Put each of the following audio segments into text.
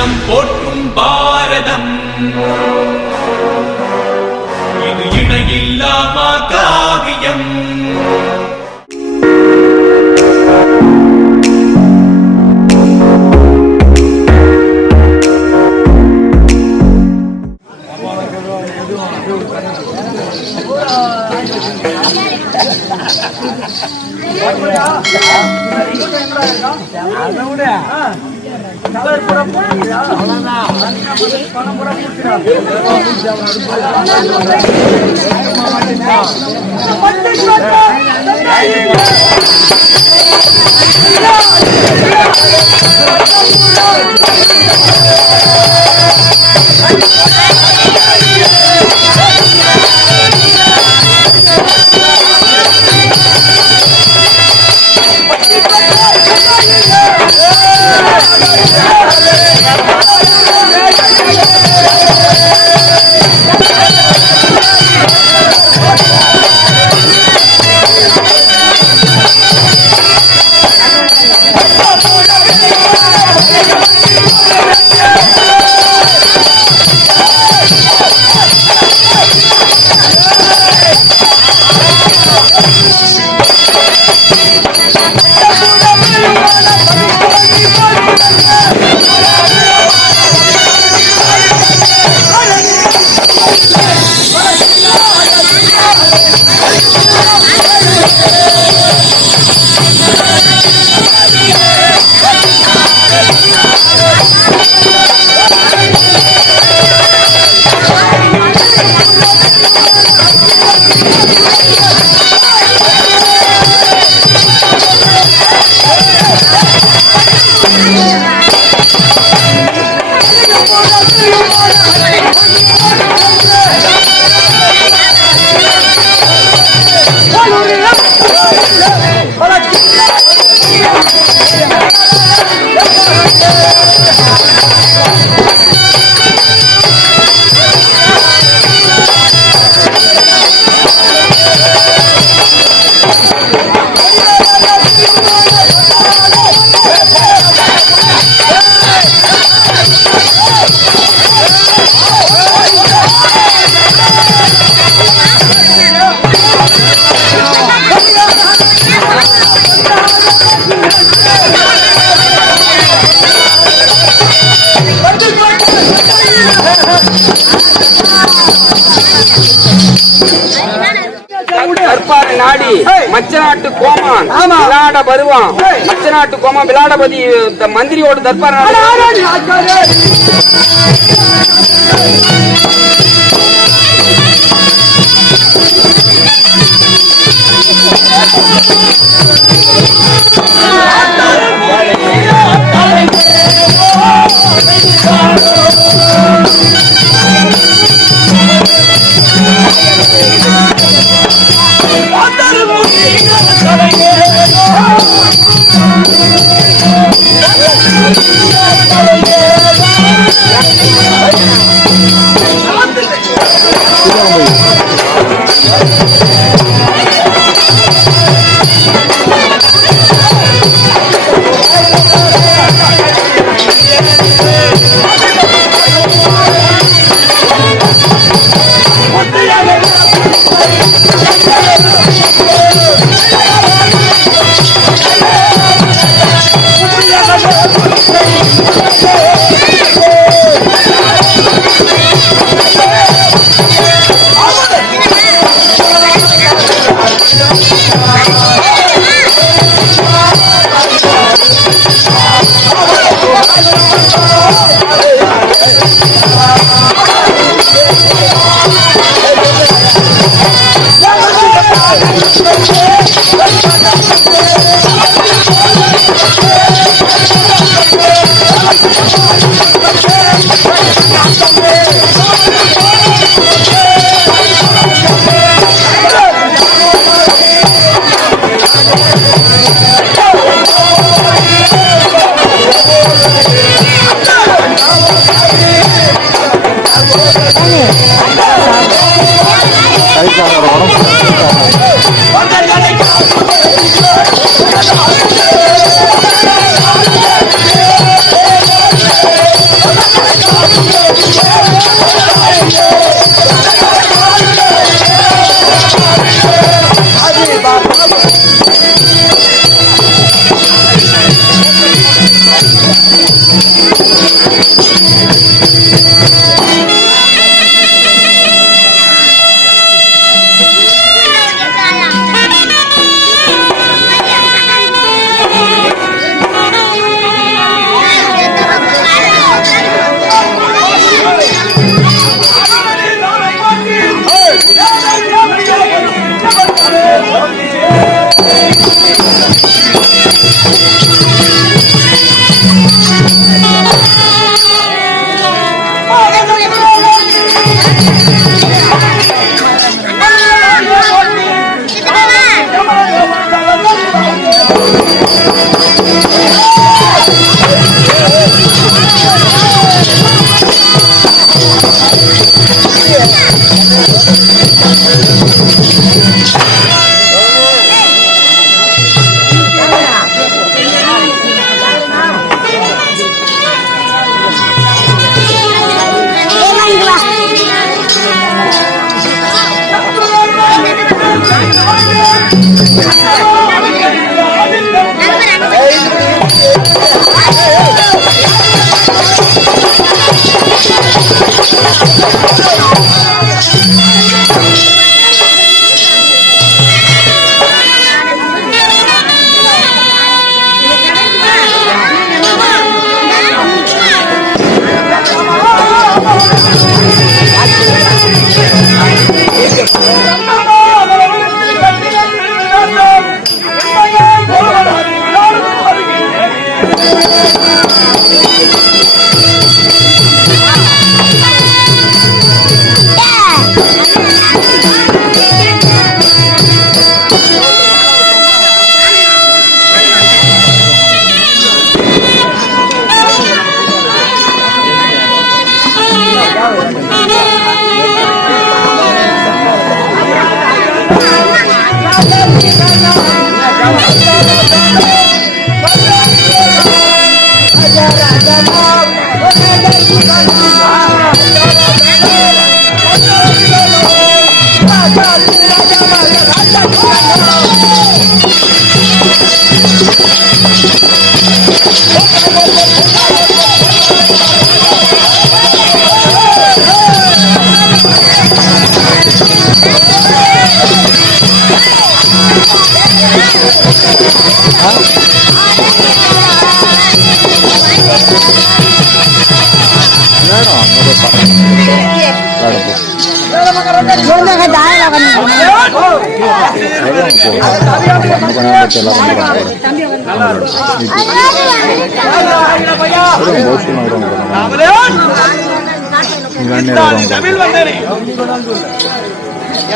அகிலம் போற்றும் பாரதம் இது இணையில்லாமா காவியம். நாடி மச்ச நாட்டு கோமான் விளாட வருவான். மச்ச நாட்டு கோமான் விளாடபதி மந்திரியோட தர்பார்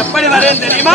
எப்படி வரேன் தெரியுமா?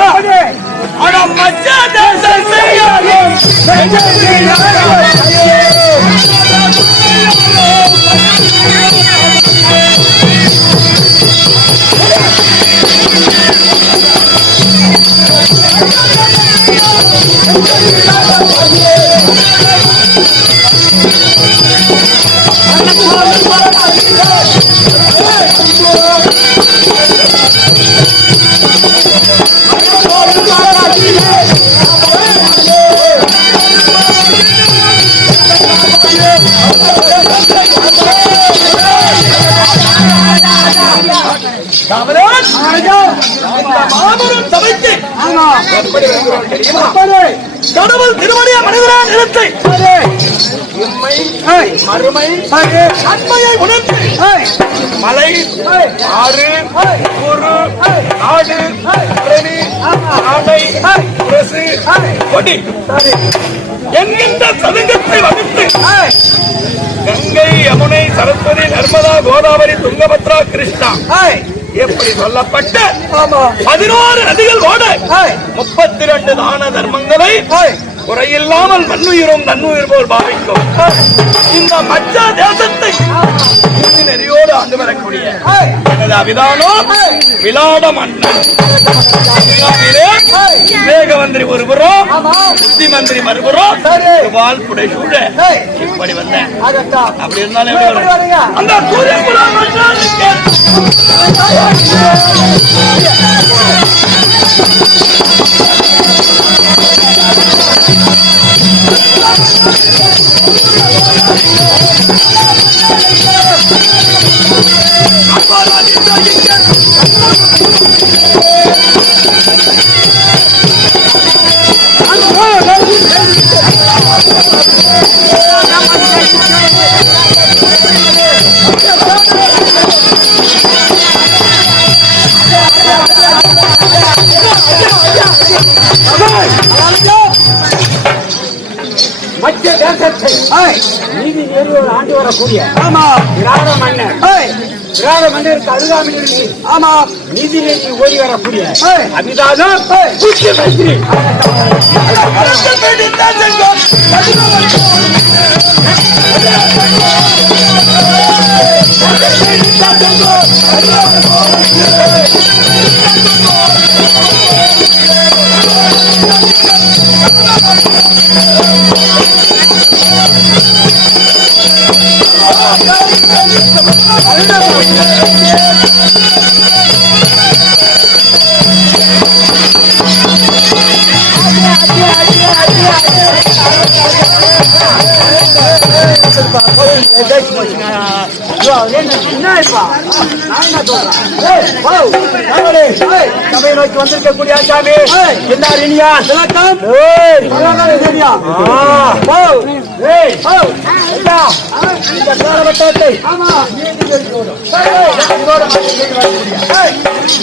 கடவுள் திருமணிய மனிதரான நிலத்தை உண்மை மறுமை அண்மையை உணர்ந்து மலை ஆறு ஊரு நாடு பிரணி ஆடை முரசு கொடி என்கின்ற சதுங்கத்தை வகுத்து கங்கை யமுனை சரஸ்வதி நர்மதா கோதாவரி துங்கபத்ரா கிருஷ்ணா எப்படி சொல்லப்பட்ட 11 நதிகள் ஓட 32 தான தர்மங்களை குறையில்லாமல் மண்ணுயிரும் நன்னுயிர் போல் பாவிக்கும் இந்த மச்ச தேசத்தை நெறியோடு ஆண்டு வரக்கூடிய எனது அபிதானம் விளாட மன்னன் விவேக மந்திரி ஒருபுறம் புத்தி மந்திரி மறுபுறம் வாழ் புடை சூழ இப்படி வந்தேன். அப்படி இருந்தாலும் அந்த மத்திய தேசத்தை நீதி நேர்வோடு ஆண்டு வரக்கூடிய திராவிட மன்னர் திராவிட மன்னருக்கு அருகாமையில் இருந்து நீதி நேர்த்தி ஓடி வரக்கூடிய அபிதாதம் முக்கியமந்திரி சபை நோக்கி வந்திருக்கக்கூடிய ஆசாமி என்ன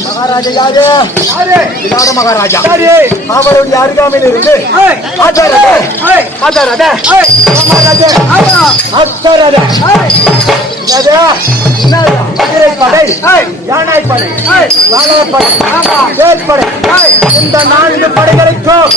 மகாராஜா யாரு மகாராஜா அவருடைய அருகாமையில் இருந்து யானைப்படை வேற்படை இந்த 4 படைகளுக்கும்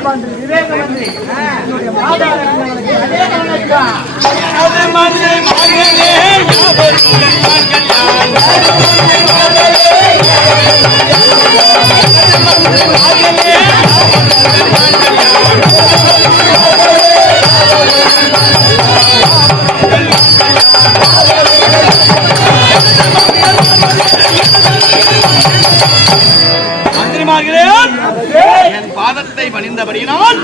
மந்திரி மந்திரி என் பாதத்தை பணிந்தபடியினால்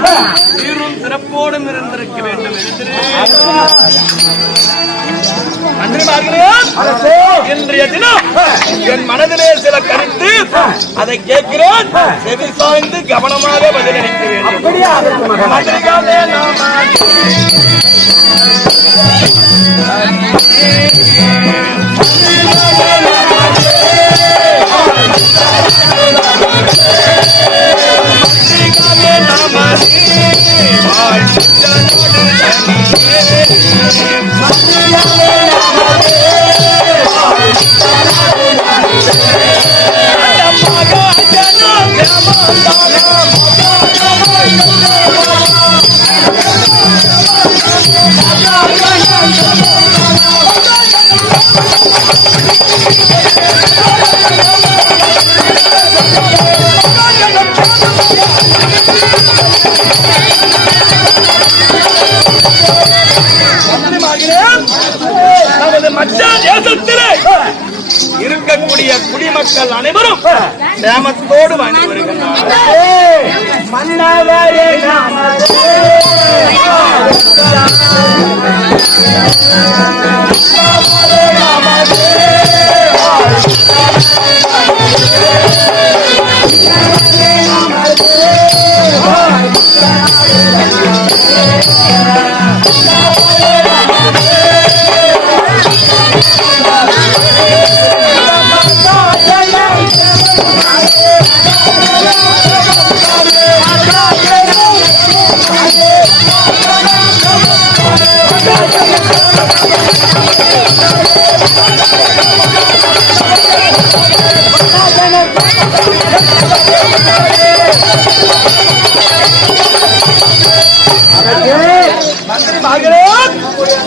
சீரும் சிறப்போடும் இருந்திருக்க வேண்டும் என்று இன்றைய தினம் என் மனதிலே சில கருத்து அதை கேட்கிறேன், செவி சாய்ந்து கவனமாக பதிலளிக்க வேண்டும். மந்திரிகாலே இருக்கக்கூடிய குடிமக்கள் அனைவரும் சேமத்தோடு வாழ்ந்து வருகின்றனர்.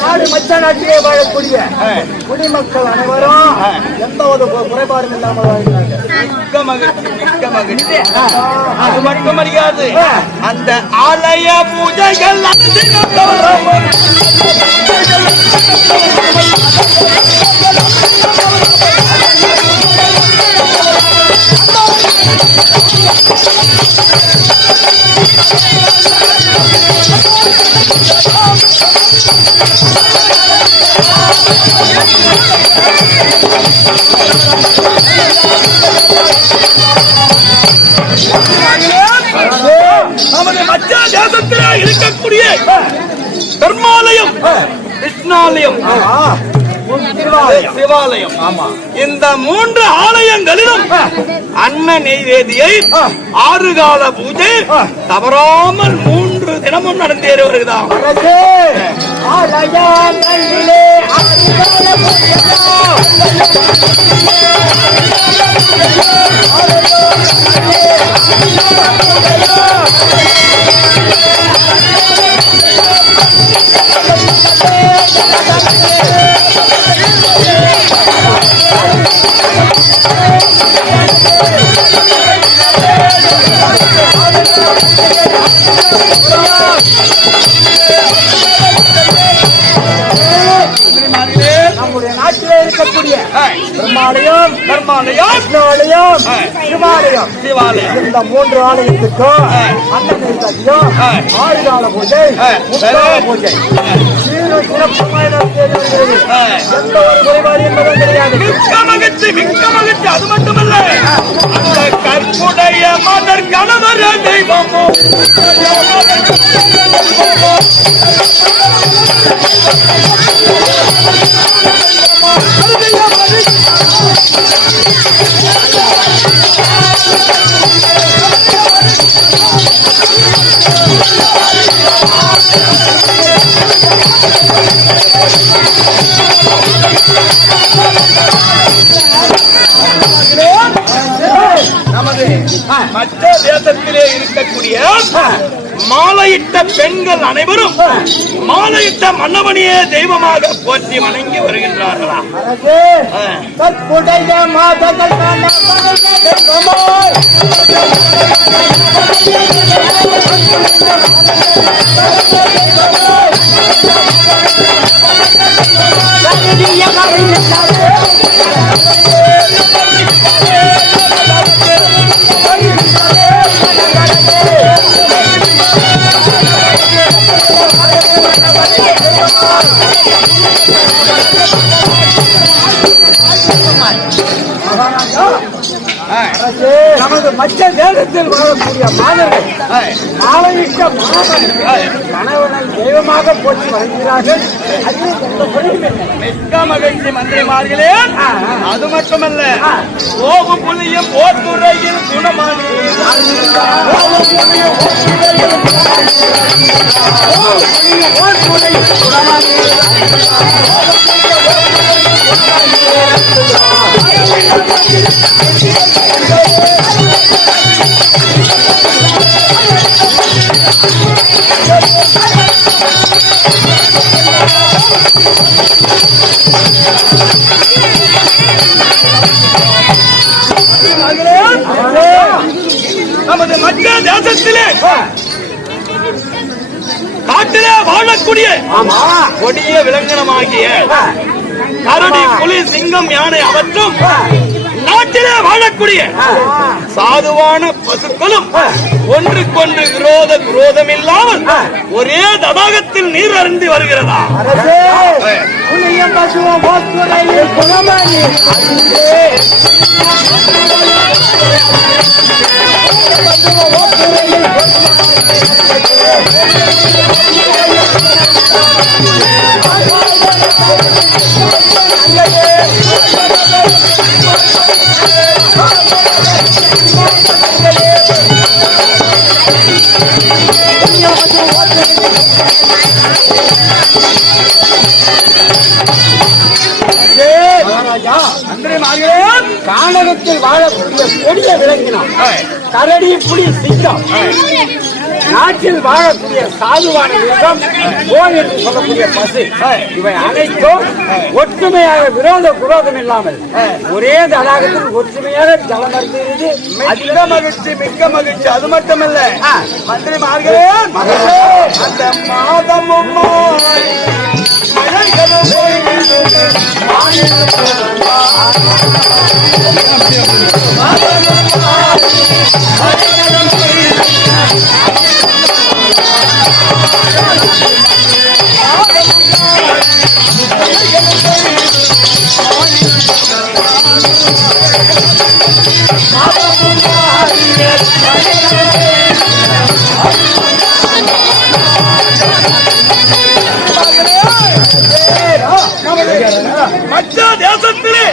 நாடு மச்ச நாட்டிலே வாழக்கூடிய குடிமக்கள் அனைவரும் எந்த ஒரு குறைபாடும் இல்லாமல் வாழ்கிறாங்க. மிக்க மகிழ்ச்சி, மிக்க மகிழ்ச்சி. அது மட்டும் அறியாது, அந்த ஆலய பூஜைகள் நமது மத்திய தேசத்திலே இருக்கக்கூடிய பெருமாலயம், கிருஷ்ணாலயம், சிவாலயம், இந்த 3 ஆலயங்களிலும் அன்ன நெய்வேதியை 6 கால பூஜை தவறாமல் 3 தினமும் நடந்தேறி வருகிறான். நம்முடைய நாட்டிலே இருக்கக்கூடிய பிரம்மாலயம், கிருஷ்ணாலயம், சிவாலயம், இந்த 3 ஆலயத்துக்கும் அன்னநெய்வேதியும் 6 கால பூஜை, முக்கால பூஜை சீரும் சிறப்புமாய் நடந்தேறி வருகிறது. எந்த ஒரு குறைபாடு என்பதும் கிடையாது. மிக்க மகிழ்ச்சி, மிக்க மகிழ்ச்சி. அது மட்டுமல்ல, அந்த கற்புடைய மதர் கணவர் தெய்வமோ நமது மற்ற தேசத்திலே இருக்கக்கூடிய மாலையிட்ட பெண்கள் அனைவரும் மாலையிட்ட மன்னவனையே தெய்வமாக போற்றி வணங்கி வருகின்றார்களா? நமது மற்ற தேசத்தில் வாழக்கூடிய மாணவர்கள் மாலையிட்ட கணவனை தெய்வமாக போற்றி வழங்குகிறார்கள். மிக்க மகிழ்ச்சி மந்திரிமார்களே. அது மட்டுமல்ல, ஓவு புலியும் ஓட்டுரையில் குணமானி நமது மற்ற தேசத்திலே காட்டிலே வாழக்கூடிய கொடிய விலங்கினமாகிய கரடி, புலி, சிங்கம், யானை அவற்றும் நாட்டிலே வாழக்கூடிய சாதுவான பசுக்களும் ஒன்றுக்கொன்று விரோதம் இல்லாமல் ஒரே தடாகத்தில் நீர் அருந்தி வருகிறதா? கானகத்தில் வாழக்கூடிய கொடிய விலங்கினம் கரடி, புலி, சிங்கம், நாட்டில் வாழக்கூடிய சாதுவான மிருகம், கோல் என்று சொல்லக்கூடிய பசு, இவை அனைத்தும் ஒற்றுமையாக விரோதம் இல்லாமல் ஒரே தடாகத்தில் ஒற்றுமையாக ஜலமர்ந்து அதிக மகிழ்ச்சி, மிக்க மகிழ்ச்சி. அது மட்டுமல்ல மந்திரிமார்களே, அந்த மாதமும் மற்ற தேசத்திலே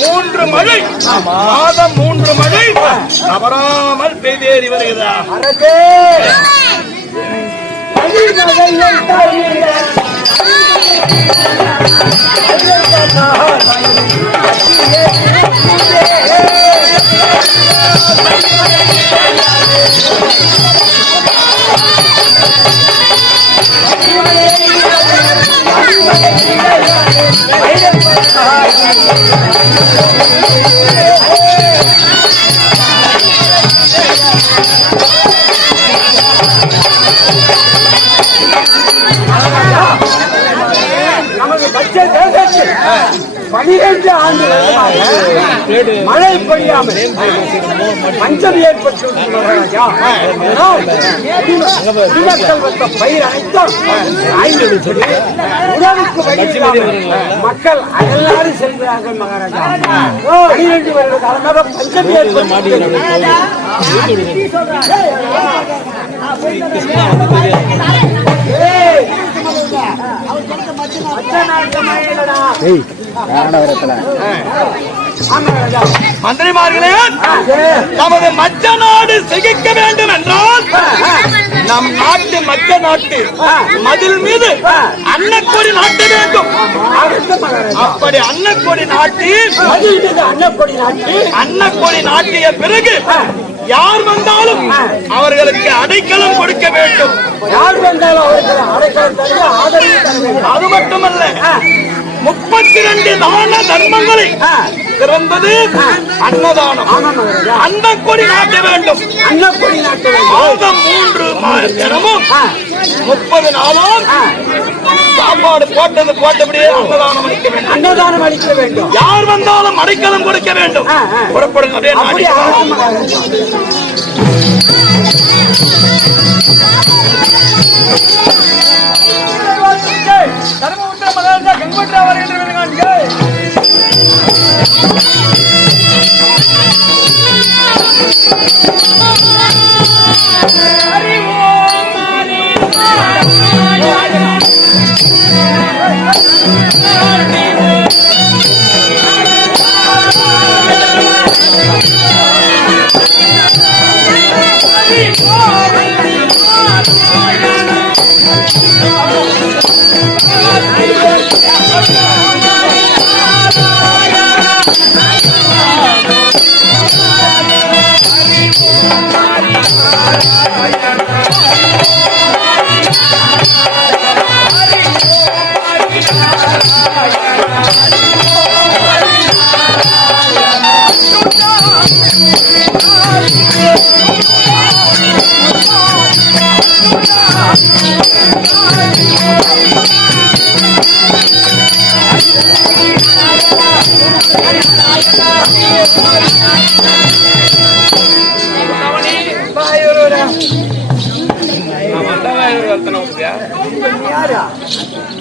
3 மழை மாதம் 3 மழை தவறாமல் பெய்தேறி வருகிறார். நமது பச்சை தேசத்தில் 12 ஆண்டுகளாக மழை பொழியாமல் பஞ்சம் ஏற்பட்டுள்ளவர்கள் வந்த பயிர் அனைத்தும் உணவுக்கு மக்கள் எல்லாரும் செல்கிறார்கள். மகாராஜா 12 வருட காலமாக பஞ்சம் ஏற்பட்டு ஆமா ராஜா. மந்திரிமார்களே, நமது மச்ச நாடு சிகிக்க வேண்டும் என்றால் நம் நாட்டு மச்ச நாட்டு மதில் மீது அன்னக்கொடி நாட்ட வேண்டும். அப்படி அன்னக்கொடி நாட்டி அன்னக்கொடி நாட்டிய பிறகு யார் வந்தாலும் அவர்களுக்கு அடைக்கலம் கொடுக்க வேண்டும். யார் வந்தாலும் அவருக்கு அடைக்கலம் தந்து ஆதரவு தர வேண்டும். அது மட்டுமல்ல, 32 தான தர்மங்களை சிறந்தது அன்னதானம். அன்னக்கொடி நாட்ட வேண்டும். அன்னக்கொடி நாட்ட வேண்டும். மாதம் 3 தினமும் 30 நாளும் சாப்பாடு போட்டபடியே அன்னதானம் அளிக்க வேண்டும். அன்னதானம் அளிக்க வேண்டும். யார் வந்தாலும் அடைக்கலம் கொடுக்க வேண்டும். புறப்படுங்க. அப்படியே தர்மபுத்திர மகாராஜா கங்கோட்ராவர் என்று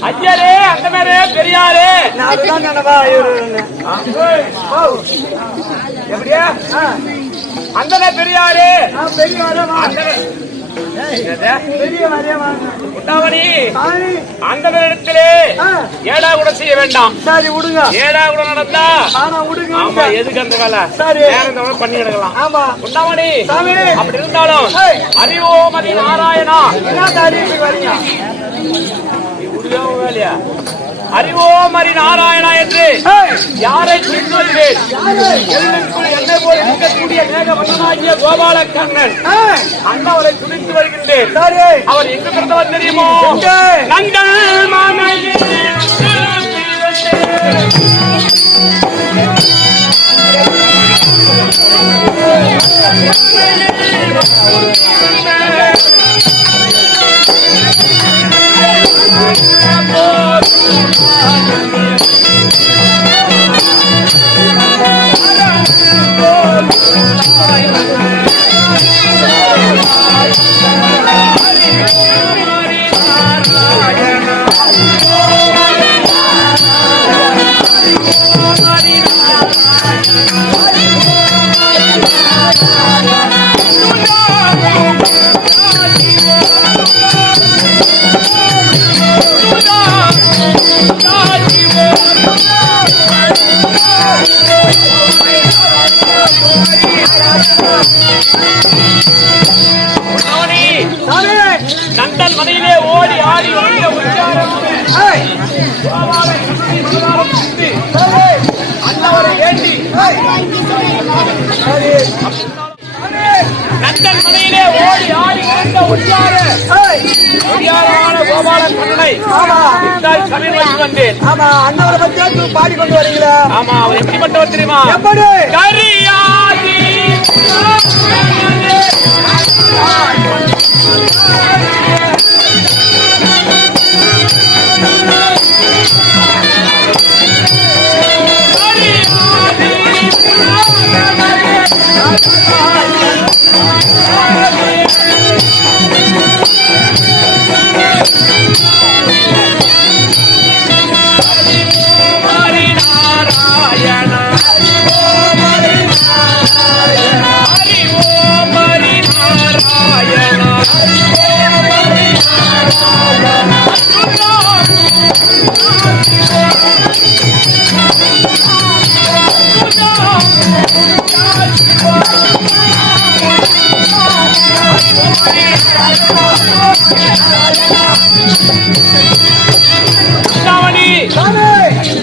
ஐயரே, அந்த மேலே பெரியாரே, எப்படியா அந்த பெரியாரே, அந்த இடத்திலே ஏடா கூட செய்ய வேண்டாம். சரி விடுங்க. ஏடா கூட நடந்தா விடுங்க. எதுக்கு அந்த வேலை? சரி பண்ணி எடுக்கலாம். ஆமா உண்டாமணி. அப்படி இருந்தாலும் அறிவோம் அதி நாராயணா. வேலையா அறிவோம் அரி நாராயணா என்று யாரை சொல்வேன்? என்னை போல இருக்கக்கூடிய மேக வண்ணனாகிய கோபால கண்ணன் அண்ணவரை துணித்து வருகின்றேன். அவர் எங்கு பிறந்தவர் தெரியுமோ? நங்கள் மாமையில் நந்தன் மனையிலே ஓடி ஆடி வந்த அண்ணவரை வேண்டி நந்தன் மனையிலே ஓடி ஆடி வந்த உச்சாரான கோபால கண்ணனை சமையல் வச்சு வந்தேன். ஆமா அண்ணவரை பத்தி பாடிக்கொண்டு வரீங்களா? ஆமா அவர் எப்படிப்பட்டவர் தெரியுமா? எப்படி கரியாதி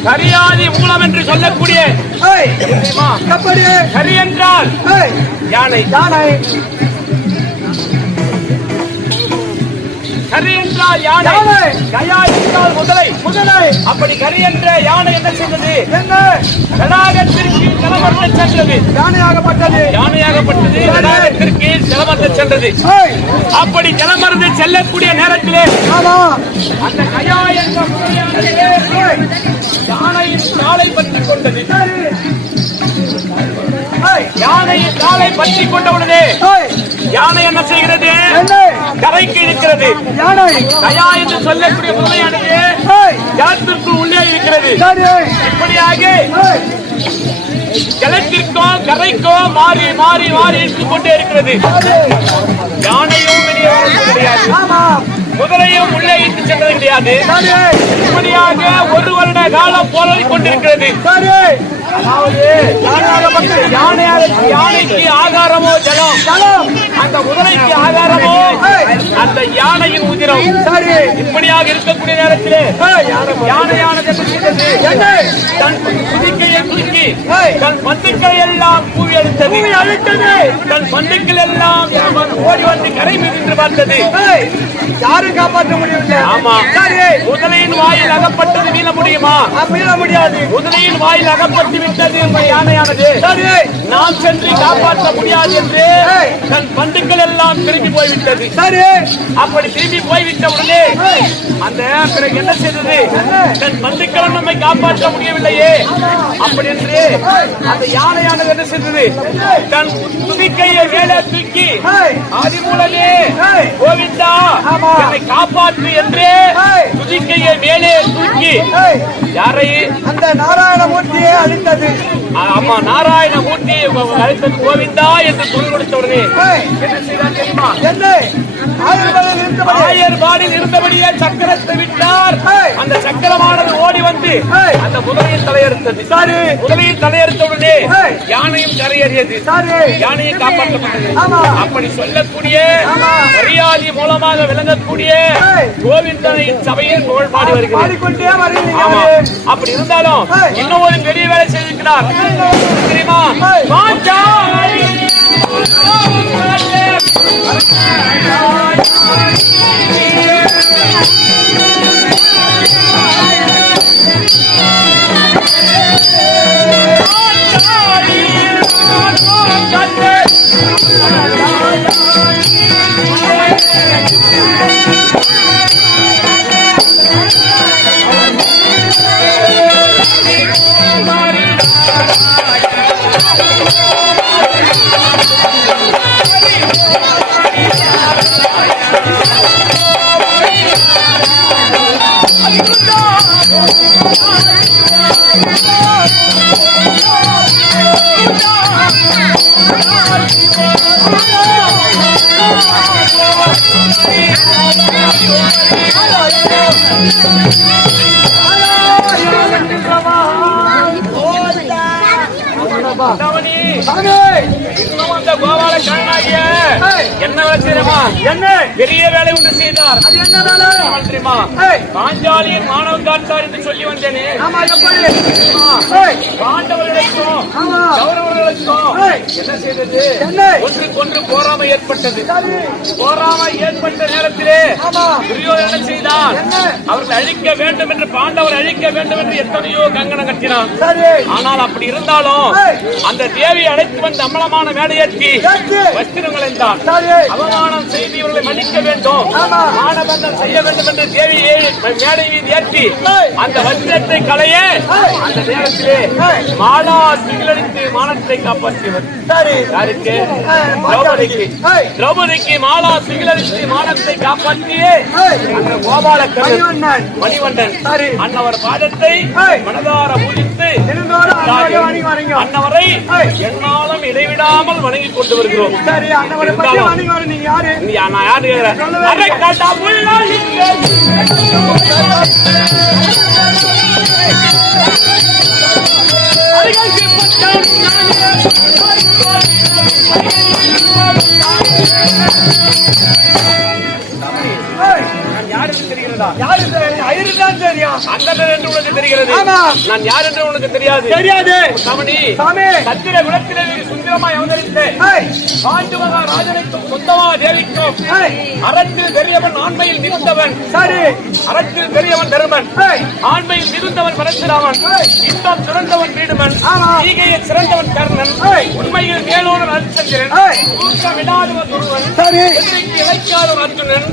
கரியாதி மூலம் என்று சொல்லக்கூடிய கரி என்றால் யானை, கரி என்றால் யானை, கயா என்றால் முதலை. அப்படி கரி என்ற யானை என்ன செய்தது? தடாகத்திற்கு ஜலமர்ந்த சென்றது. யானையாகப்பட்டது தடாகத்திற்கு ஜலமர்ந்த சென்றது. அப்படி ஜலமர்ந்து செல்லக்கூடிய நேரத்திலே அந்த கயா என்ற யானையின் காலை பற்றிக் கொண்டது. யானையின் காலை பற்றிக் கொண்டவுடனே யானை என்ன செய்கிறது? கரைக்கு இருக்கிறது. கயா என்று சொல்லக்கூடிய முதலையானது ஜலத்திற்குள் உள்ளே இருக்கிறது. இப்படியாக ஜலத்திற்கும் கரைக்கும் மாறி மாறி மாறி இருந்து கொண்டே இருக்கிறது. யானையும் வெளியே கிடையாது, முதலையும் உள்ளே இட்டு சென்றது கிடையாது. இப்படியாக ஒரு வருட காலம் போராடி கொண்டிருக்கிறது. யானைக்கு ஆகாரமோ ஜலம், அந்த முதலைக்கு ஆகாரமோ அந்த யானையின் உதிரம். இப்படியாக இருக்கக்கூடிய நேரத்திலே யானையானது தன் குதிக்கையை குலுக்கி தன் பந்துக்களை எல்லாம் கூவி அழுத்தது. தன் பந்துக்கள் எல்லாம் ஓடி வந்து கரை மீது பார்த்தது. யாரும் காப்பாற்ற முடியவில்லை. ஆமா, முதலையின் வாயில் அகப்பட்டது மீள முடியுமா? மீள முடியாது. முதலையின் வாயில் அகப்பட்டு விட்டது யானையானது. நாம் சென்று காப்பாற்ற முடியாது என்று தன் பந்துக்கள் எல்லாம் திரும்பி போய்விட்டது. அப்படி திரும்பி போய்விட்ட உடனே அந்த பிறகு என்ன செய்தது? தன் பந்துக்கள் நம்மை காப்பாற்ற முடியவில்லையே அப்படி என்று அந்த யானையானது என்ன செய்தது? தன் துதிக்கையை மேலே தூக்கி ஆதிமூலமே கோவிந்தா என்னை காப்பாற்று என்று துதிக்கையை மேலே தூக்கி யாரை? அந்த நாராயணமூர்த்தியை அழித்தது. ஆமா, நாராயணமூர்த்தி அழைத்தது. கோவிந்தா என்று குரல் கொடுத்த உடனே என்ன செய்தார் தெரியுமா? ஆயர்பாடில் இருந்தபடியே சக்கரத்தை விட்டார். அந்த சக்கரமானது ஓடி வந்து அந்த முதலையின் தலையெடுத்தது. முதலையின் தலையெடுத்தவுடனே யானையும் கரையேறியது. யானையை காப்பாற்றப்பட்டது. அப்படி சொல்லக்கூடிய மரியாதை மூலமாக விளங்கக்கூடிய கோவிந்தனின் சபையில் புகழ் பாடி வருகிறது. ஆமா, அப்படி இருந்தாலும் இன்னும் ஒரு பெரிய வேலை செய்திருக்கிறார் தெரியுமா? கோபால கண்ணாகிய என்ன வேலை செய்யறமா? என்ன பெரிய வேலை ஒன்று செய்தார். அது என்ன வேலை தெரியுமா? பாஞ்சாலியின் மாணவ காட்டார் என்று சொல்லி வந்தேனே. பாண்டவர்களுக்கும் கௌரவர்களுக்கும் என்ன செய்தது? ஒன்றுக்கொன்று போராமை ஏற்பட்டது. போராமை ஏற்பட்ட நேரத்திலே துரியோதனன் என்ன செய்தான்? அவர்கள் அழிக்க வேண்டும் என்று, பாண்டவர் அழிக்க வேண்டும் என்று எத்தனையோ கங்கணம் கட்டினான். ஆனால் அப்படி இருந்தாலும் அந்த தேவியை அழைத்து வந்து அமலமான மேடையேற்றி வஸ்திரங்கள் என்றான். அவமானம் செய்து இவர்களை மன்னிக்க வேண்டும், மானபந்தம் செய்ய வேண்டும் என்று தேவியை மேடையை ஏற்றி அந்த வஸ்திரத்தை களைய அந்த நேரத்திலே மாலா சிகிலடித்து மானத்தை காப்பாற்றியவர். யாருக்கு? திரௌபதிக்கு. திரௌபதிக்கு மாலா சிகிலடித்து மானத்தை காப்பாற்றியே அந்த கோபால மணிவண்ணன் அன்னவர் பாதத்தை மனதார பூஜித்து அன்னவரை என்னாலும் இடைவிடாமல் வணங்கிக் கொண்டு வருகிறோம். நான் யாரு கேட்கிறேன்? அதை காட்டா நான் யார் என்று தெரிகிறதா? யாரு ஐயர்தான் தெரியும். அந்தனர் என்று உனக்கு தெரிகிறது. ஆமா. நான் யார் என்று உனக்கு தெரியாது. தெரியாது. சாமி சாமி. சத்திர குலத்திலே நீ சுந்தரமாய் அவதரித்தேன். பாண்டு மகாராஜனுக்கும் சொந்தமா தேவிக்கும் அறத்தில் பெரியவன் ஆண்மையில் மிகுந்தவன். சரி. அறத்தில் பெரியவன் தருமன். ஆண்மையில் மிகுந்தவன் பரசுராமன். இன்பம் சிறந்தவன் வீடுமன். ஈகையில் சிறந்தவன் கர்ணன். உண்மையில் மேலோடு அரிச்சந்திரன். ஊக்கம் விடாதவன் ஒருவன். சரி. எதிரிக்கு இழைக்காதவன் அர்ஜுனன்.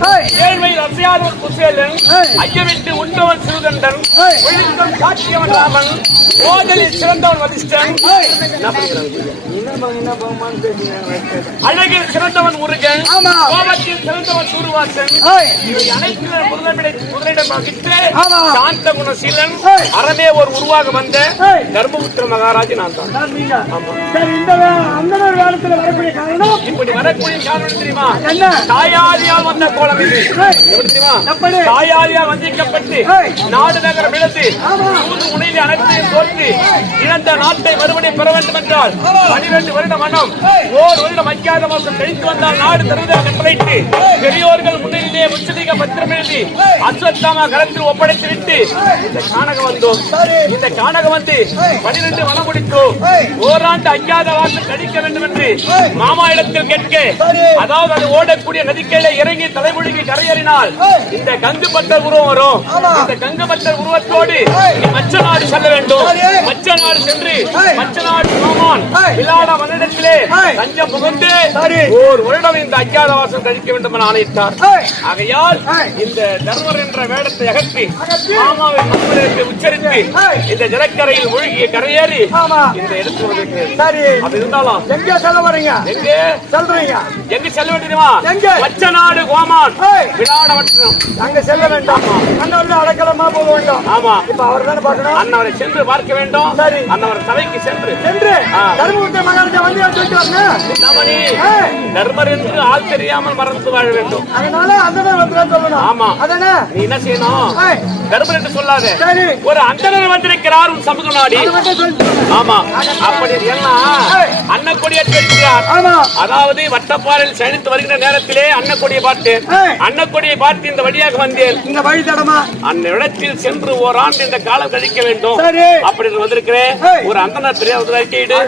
ஏழ்மையில் அசையாதவன் குசேலன். ஐயமிட்டு உண்டவன் சிறுகண்டன். ஒழுக்கம் காட்டியவன் ராமன். ஓதலில் சிறந்தவன் வதிஷ்டன். அழகில் சிறந்தவன் முருகன். கோபத்தில் சிறந்தவன் சூர்வாசன். இவை அனைத்திலும் முதலிடம் வகித்து சாந்த குணசீலன். அறமே ஒரு உருவாக வந்த தர்மபுத்திர மகாராஜ் நான் தான். இப்படி வரக்கூடிய காரணம் தெரியுமா? தாயாரியால் வந்த கோலம் இது. எப்படி தெரியுமா? தாயாரியால் வஞ்சிக்கப்பட்டு நாடு நகரம் இழந்து உணையில் அனைத்தையும் தோற்று இழந்த நாட்டை மறுபடியும் பெற வேண்டும் என்றால் 12 வருட மனம் ஓர் வருடம் அஞ்சாத மாசம் கழித்து வந்தால் நாடு தருவதாக கட்டளையிட்டு பெரியோர்கள் முன்னிலே உச்சதிக பத்திரம் எழுதி அஸ்வத்தாமா கரத்தில் ஒப்படைத்துவிட்டு இந்த கானகம் வந்தோம். இந்த கானகம் வந்து 12 வனம் முடித்தோம். ஓராண்டு அஞ்சாத வாசம் கழிக்க வேண்டும் என்று மாமா இடத்தில் கேட்க, அதாவது அது ஓடக்கூடிய நதிக்கையில இறங்கி தலைமொழிக்கு கரையேறினால் இந்த கங்கு பட்டர் உருவம் வரும். இந்த கங்கு பட்டர் உருவத்தோடு மச்ச நாடு செல்ல வேண்டும். மச்ச நாடு சென்று மச்ச நாடு மாமான் விளாட மன்னிடத்திலே தஞ்சம் புகுந்து ஓர் வருடம் இந்த அஞ்சாத வாசம் கழிக்க வேண்டும் என ஆணையிட்டார். ஆகையால் இந்த தர்மர் என்ற வேடத்தை அகற்றி மாமாவை மந்திரத்தை உச்சரித்து இந்த ஜலக்கரையில் மூழ்கிய கரையேறி இந்த இடத்துல வந்திருக்கிறேன். அது இருந்தாலும் எங்க செல்ல வரீங்க? எங்கே சொல்றீங்க? எங்க செல்ல வேண்டியதுமா? மச்ச நாடு கோமான் விளாடவட்டம் அங்க செல்ல வேண்டாம். அண்ணன் அடக்கலமா போக வேண்டும். ஆமா. இப்ப அவர் தானே பார்க்கணும். அண்ணவரை சென்று பார்க்க வேண்டும். சரி. அண்ணவர் சபைக்கு சென்று தர்மபுத்திர மகாராஜா வந்து சொல்லிட்டு வரணும். தர்மர் என்று ஆள் தெரியாமல் மறந்து வாழ வேண்டும். அதனால அந்தனர் வந்து சொல்லணும். ஆமா. அதானே நீ என்ன செய்யணும்? தர்மர் என்று சொல்லாத. சரி. ஒரு அந்தனர் வந்திருக்கிறார் உன் சமூக நாடி. ஆமா. அப்படி எல்லாம் அன்னக்கொடியை தெரிவிக்கிறார். ஆமா. அதாவது வட்டப்பாறையில் சயனித்து வருகின்ற நேரத்திலே அன்னக்கொடியை பார்த்தேன். அன்னக்கொடியை பார்த்து இந்த வழியாக வந்தேன். இந்த வழி தடமா அந்த இடத்தில் சென்று ஓராண்டு இந்த காலம் கழிக்க வேண்டும். சரி. அப்படி வந்திருக்கிறேன். ஒரு அந்தனர் தெரியாத அறிக்கையிடு.